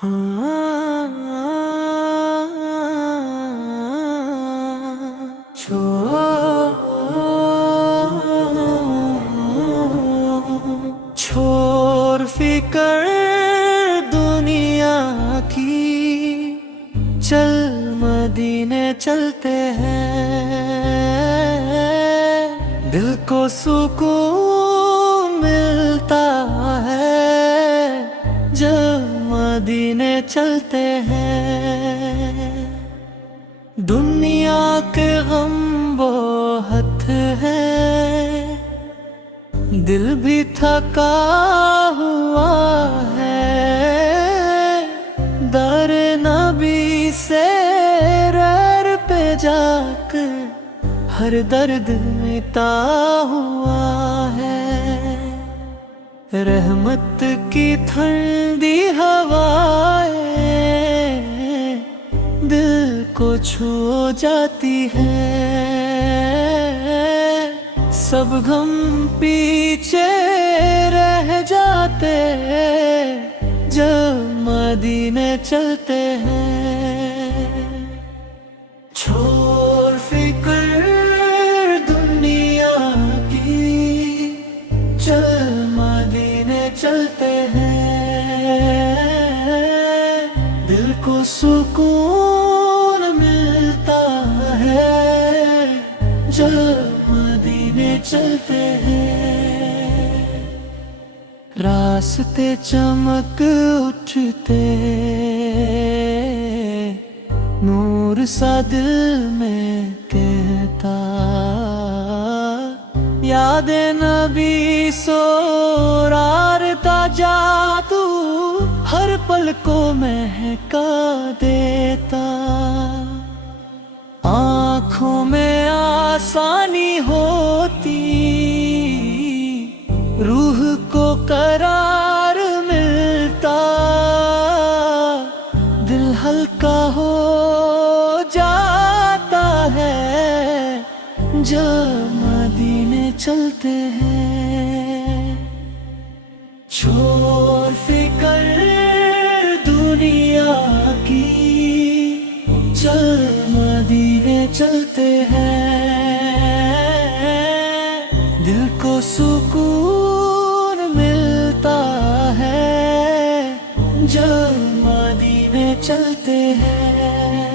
हाँ, छोड़ फिकर दुनिया की, चल मदीने चलते हैं। दिल को सुकून मिलता है जब मदीने चलते हैं। दुनिया के गम बहुत है, दिल भी थका हुआ है। दर नबी से रर पे जाकर हर दर्द मिटा हुआ है। रहमत की ठंडी हवाएं दिल को छू जाती है। सब गम पीछे रह जाते जब मदीने चलते हैं। छोड़ फिकर दुनिया की, चल मदीने चलते हैं। दिल को सुकून मिलता है जब मदीने चलते हैं। रास्ते चमक उठते, नूर सा दिल में कहता, याद नबी सोरारता जा तू, हर पल को महका देता। आँखों में आसानी होती, रूह को करार मिलता। दिल हल्का हो जाता है जब मदीने चलते हैं। छोड़ फिकर दुनिया की, चल मदीने चलते हैं। दिल को सुकून मिलता है जब मदीने चलते हैं।